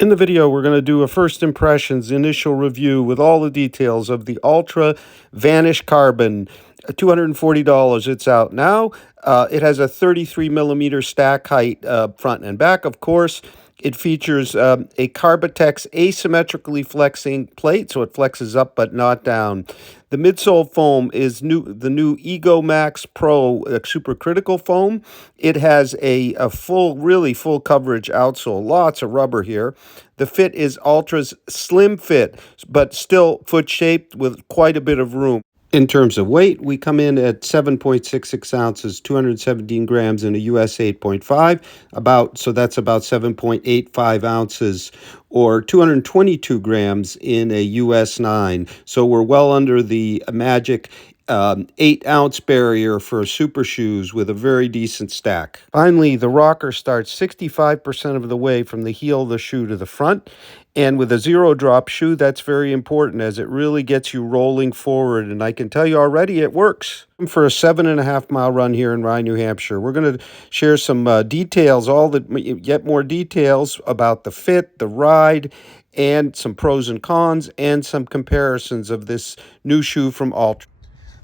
In the video, we're going to do a first impressions initial review with all the details of the Ultra Vanish Carbon, $240. It's out now. It has a 33 millimeter stack height front and back, of course. It features a Carbitex asymmetrically flexing plate, so it flexes up but not down. The midsole foam is the new Ego Max Pro Supercritical foam. It has a really full coverage outsole, lots of rubber here. The fit is Altra's slim fit, but still foot shaped with quite a bit of room. In terms of weight, we come in at 7.66 ounces, 217 grams in a US 8.5, so that's about 7.85 ounces, or 222 grams in a US 9. So we're well under the magic 8-ounce barrier for super shoes with a very decent stack. Finally, the rocker starts 65% of the way from the heel of the shoe to the front. And with a zero drop shoe, that's very important as it really gets you rolling forward. And I can tell you already it works. For a 7.5 mile run here in Rye, New Hampshire, we're going to share some details, yet more details about the fit, the ride, and some pros and cons, and some comparisons of this new shoe from Altra.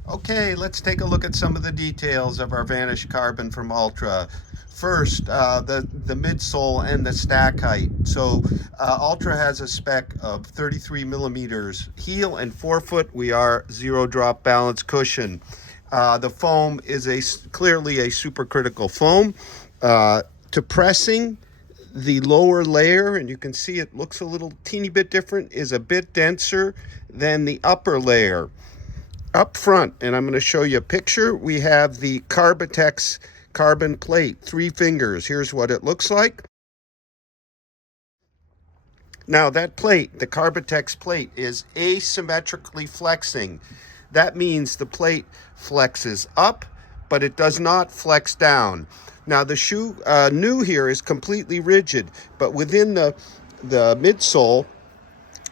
Okay, let's take a look at some of the details of our Vanish Carbon from Ultra. First, the midsole and the stack height. So Ultra has a spec of 33 millimeters heel and forefoot. We are zero drop balance cushion. The foam is clearly a supercritical foam. To pressing, the lower layer, and you can see it looks a little teeny bit different, is a bit denser than the upper layer. Up front, and I'm going to show you a picture, we have the Carbitex carbon plate, 3 fingers. Here's what it looks like. Now that plate, the Carbitex plate, is asymmetrically flexing. That means the plate flexes up, but it does not flex down. Now the shoe new here is completely rigid, but within the midsole,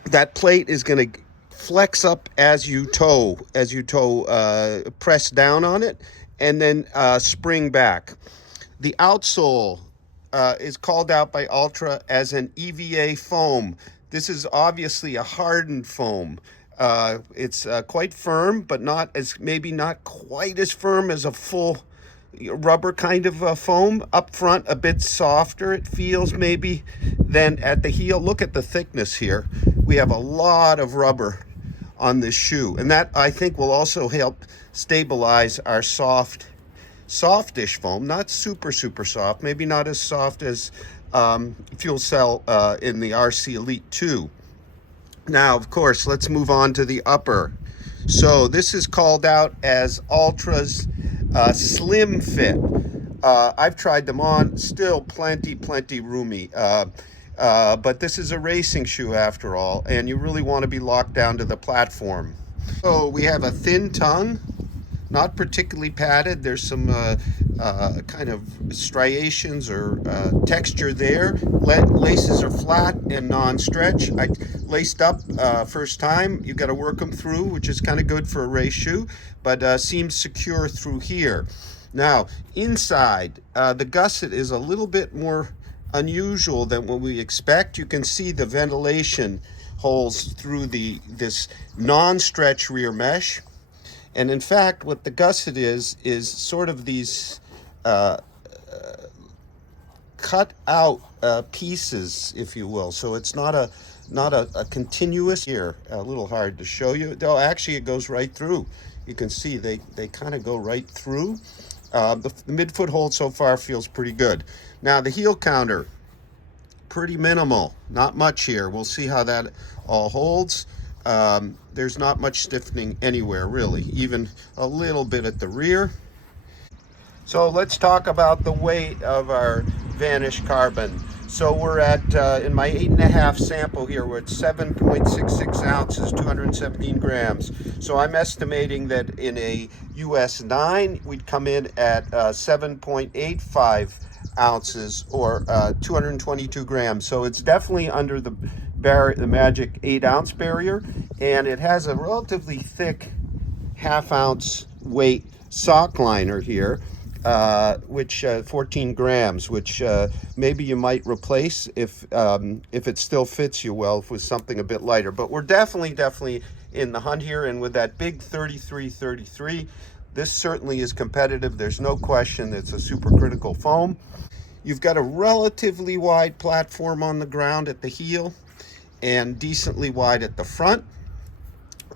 that plate is going to flex up as you toe, press down on it, and then spring back. The outsole is called out by Ultra as an EVA foam. This is obviously a hardened foam. It's quite firm, but maybe not quite as firm as a full rubber kind of foam. Up front, a bit softer it feels maybe than at the heel. Look at the thickness here. We have a lot of rubber on this shoe, and that I think will also help stabilize our softish foam. Not super soft, maybe not as soft as Fuel Cell in the RC Elite 2. Now, of course, let's move on to the upper. So this is called out as Ultra's slim fit. I've tried them on, still plenty roomy. But this is a racing shoe after all, and you really want to be locked down to the platform. So we have a thin tongue, not particularly padded. There's some kind of striations or texture there. Laces are flat and non-stretch. I laced up first time. You got to work them through, which is kind of good for a race shoe, but seems secure through here. Now, inside, the gusset is a little bit more unusual than what we expect. You can see the ventilation holes through this non-stretch rear mesh. And in fact, what the gusset is sort of these cut out pieces, if you will. So it's not a continuous here. A little hard to show you. Though actually it goes right through. You can see they kind of go right through. The midfoot hold so far feels pretty good. Now the heel counter, pretty minimal, not much here. We'll see how that all holds. There's not much stiffening anywhere really, even a little bit at the rear. So let's talk about the weight of our Vanish Carbon. So we're at, in my 8.5 sample here, we're at 7.66 ounces, 217 grams. So I'm estimating that in a US 9, we'd come in at 7.85 ounces or 222 grams. So it's definitely under the magic 8-ounce barrier, and it has a relatively thick 1/2 ounce weight sock liner here. which 14 grams, which maybe you might replace if it still fits you well with something a bit lighter. But we're definitely in the hunt here, and with that big 33, this certainly is competitive. There's no question it's a supercritical foam. You've got a relatively wide platform on the ground at the heel and decently wide at the front.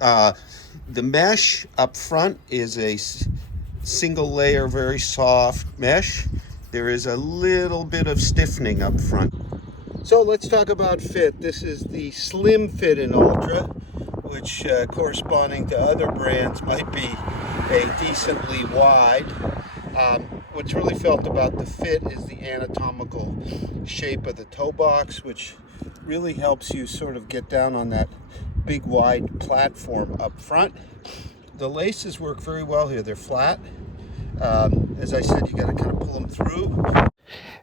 The mesh up front is a single layer, very soft mesh. There is a little bit of stiffening up front. So let's talk about fit. This is the slim fit in Ultra, which corresponding to other brands might be a decently wide. What's really felt about the fit is the anatomical shape of the toe box, which really helps you sort of get down on that big wide platform up front. The laces work very well here. They're flat. As I said, you got to kind of pull them through.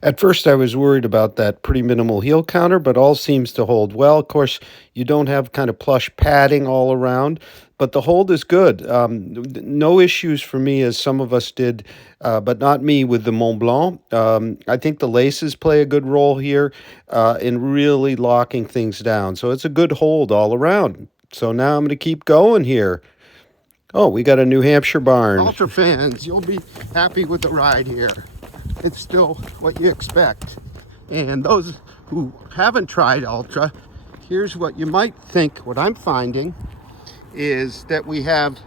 At first, I was worried about that pretty minimal heel counter, but all seems to hold well. Of course, you don't have kind of plush padding all around, but the hold is good. No issues for me, as some of us did, but not me with the Mont Blanc. I think the laces play a good role here in really locking things down. So it's a good hold all around. So now I'm going to keep going here. Oh, we got a New Hampshire barn. Ultra fans, you'll be happy with the ride here. It's still what you expect. And those who haven't tried Ultra, here's what you might think. What I'm finding is that we have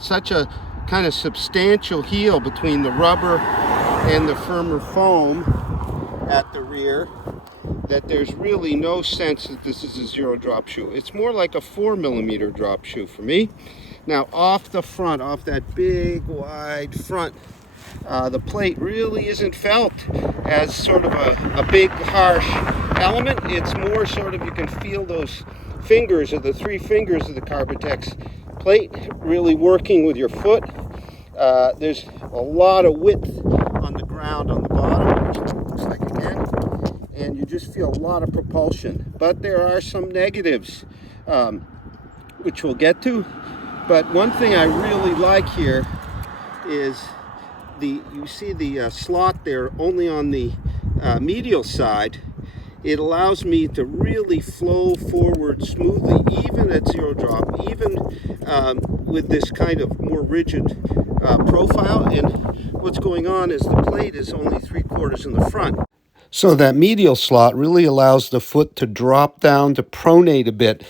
such a kind of substantial heel between the rubber and the firmer foam at the rear that there's really no sense that this is a zero drop shoe. It's more like a 4mm drop shoe for me. Now off the front, off that big wide front, the plate really isn't felt as sort of a big harsh element. It's more sort of, you can feel those fingers, of the 3 fingers of the Carbitex plate really working with your foot. There's a lot of width on the ground on the bottom, which it looks like again, and you just feel a lot of propulsion. But there are some negatives, which we'll get to. But one thing I really like here is you see the slot there only on the medial side. It allows me to really flow forward smoothly, even at zero drop, even with this kind of more rigid profile. And what's going on is the plate is only 3/4 in the front. So that medial slot really allows the foot to drop down, to pronate a bit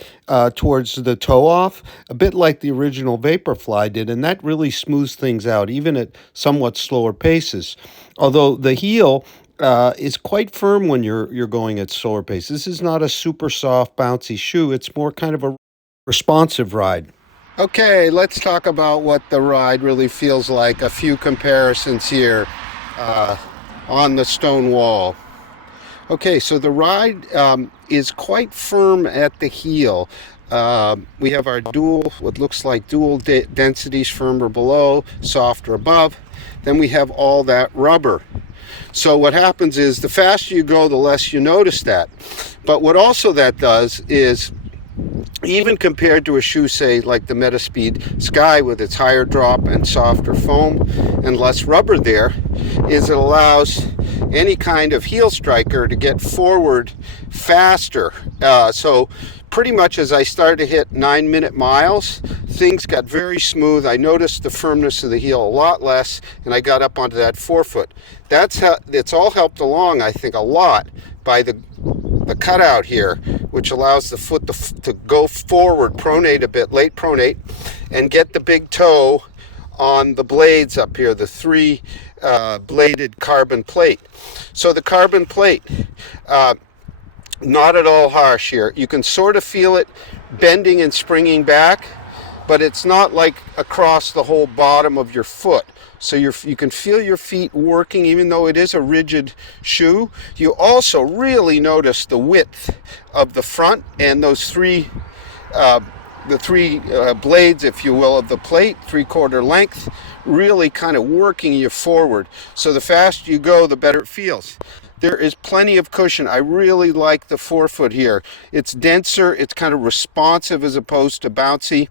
towards the toe off, a bit like the original Vaporfly did, and that really smooths things out, even at somewhat slower paces. Although the heel is quite firm when you're going at slower pace. This is not a super soft, bouncy shoe. It's more kind of a responsive ride. Okay, let's talk about what the ride really feels like. A few comparisons here on the stone wall. Okay, so the ride is quite firm at the heel. We have our what looks like dual densities, firmer below, softer above. Then we have all that rubber. So what happens is the faster you go, the less you notice that. But what also that does is, even compared to a shoe, say, like the Metaspeed Sky with its higher drop and softer foam and less rubber there, is it allows any kind of heel striker to get forward faster. So pretty much as I started to hit 9-minute miles, things got very smooth. I noticed the firmness of the heel a lot less, and I got up onto that forefoot. It's all helped along, I think, a lot by the cutout here, which allows the foot to go forward, pronate a bit, late pronate, and get the big toe on the blades up here, the 3 bladed carbon plate. So the carbon plate, not at all harsh here. You can sort of feel it bending and springing back, but it's not like across the whole bottom of your foot. So you can feel your feet working, even though it is a rigid shoe. You also really notice the width of the front and those the three blades, if you will, of the plate, 3/4 length, really kind of working you forward. So the faster you go, the better it feels. There is plenty of cushion. I really like the forefoot here. It's denser, it's kind of responsive as opposed to bouncy.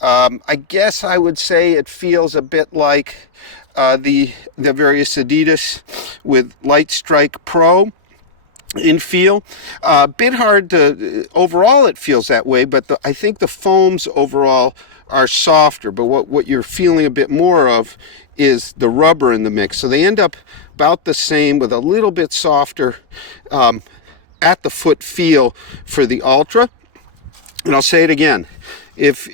I guess I would say it feels a bit like the various Adidas with Light Strike Pro in feel. A bit hard to, overall it feels that way, but I think the foams overall are softer, but what you're feeling a bit more of is the rubber in the mix. So they end up about the same with a little bit softer at the foot feel for the Altra. And I'll say it again, if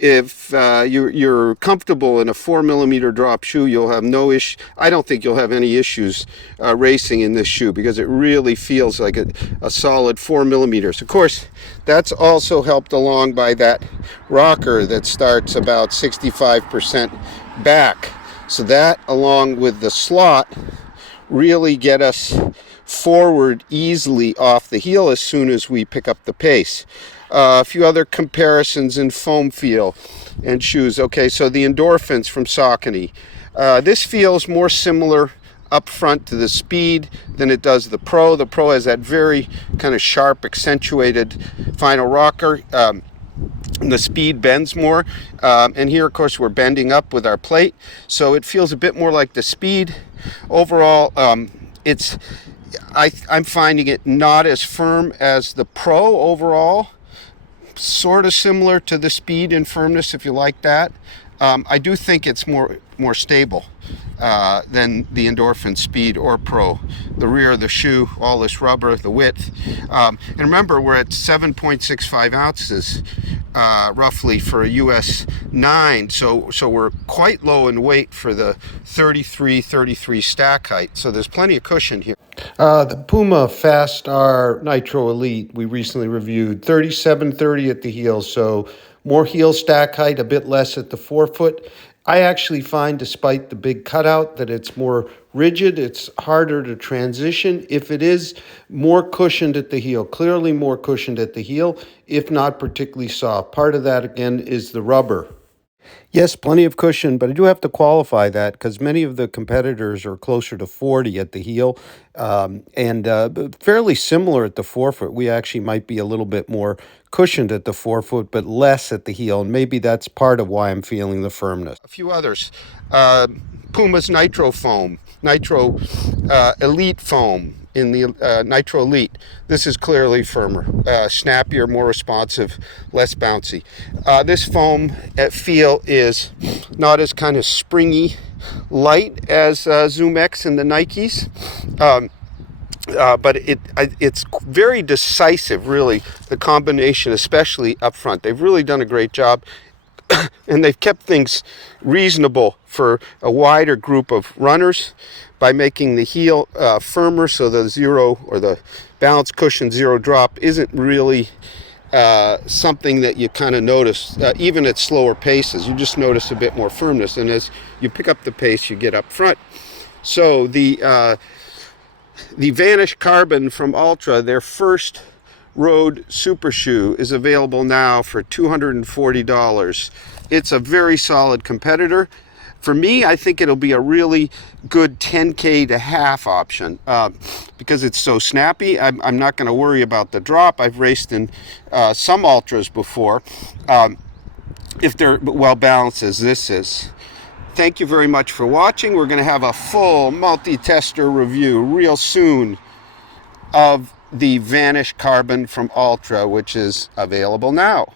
you're comfortable in a 4mm drop shoe, you'll have no issue. I don't think you'll have any issues racing in this shoe, because it really feels like a solid 4mm. Of course, that's also helped along by that rocker that starts about 65% back. So that, along with the slot, really get us forward easily off the heel as soon as we pick up the pace. A few other comparisons in foam feel and shoes. Okay, so the Endorphins from Saucony. This feels more similar up front to the Speed than it does the Pro. The Pro has that very kind of sharp, accentuated final rocker. The Speed bends more, and here of course we're bending up with our plate, so it feels a bit more like the Speed. Overall, I'm finding it not as firm as the Pro overall, sort of similar to the Speed in firmness, if you like that. I do think it's more stable than the Endorphin Speed or Pro. The rear of the shoe, all this rubber, the width. And remember, we're at 7.65 ounces roughly for a US 9, so we're quite low in weight for the 33 stack height, so there's plenty of cushion here. The Puma Fast R Nitro Elite we recently reviewed, 37.30 at the heel, so more heel stack height, a bit less at the forefoot. I actually find, despite the big cutout, that it's more rigid. It's harder to transition if it is more cushioned at the heel, clearly more cushioned at the heel, if not particularly soft. Part of that, again, is the rubber. Yes, plenty of cushion, but I do have to qualify that because many of the competitors are closer to 40 at the heel and fairly similar at the forefoot. We actually might be a little bit more cushioned at the forefoot, but less at the heel, and maybe that's part of why I'm feeling the firmness. A few others. Puma's Nitro Foam, Nitro Elite Foam in the Nitro Elite. This is clearly firmer, snappier, more responsive, less bouncy. This foam at feel is not as kind of springy, light as Zoom X and the Nikes. But it's very decisive, really, the combination, especially up front. They've really done a great job, and they've kept things reasonable for a wider group of runners by making the heel firmer, so the zero or the balance cushion zero drop isn't really something that you kind of notice, even at slower paces. You just notice a bit more firmness, and as you pick up the pace, you get up front. So the Vanish Carbon from Altra, their first road super shoe, is available now for $240. It's a very solid competitor. For me, I think it'll be a really good 10K to half option because it's so snappy. I'm not going to worry about the drop. I've raced in some Altras before. If they're well balanced as this is. Thank you very much for watching. We're going to have a full multi-tester review real soon of the Vanish Carbon from Altra, which is available now.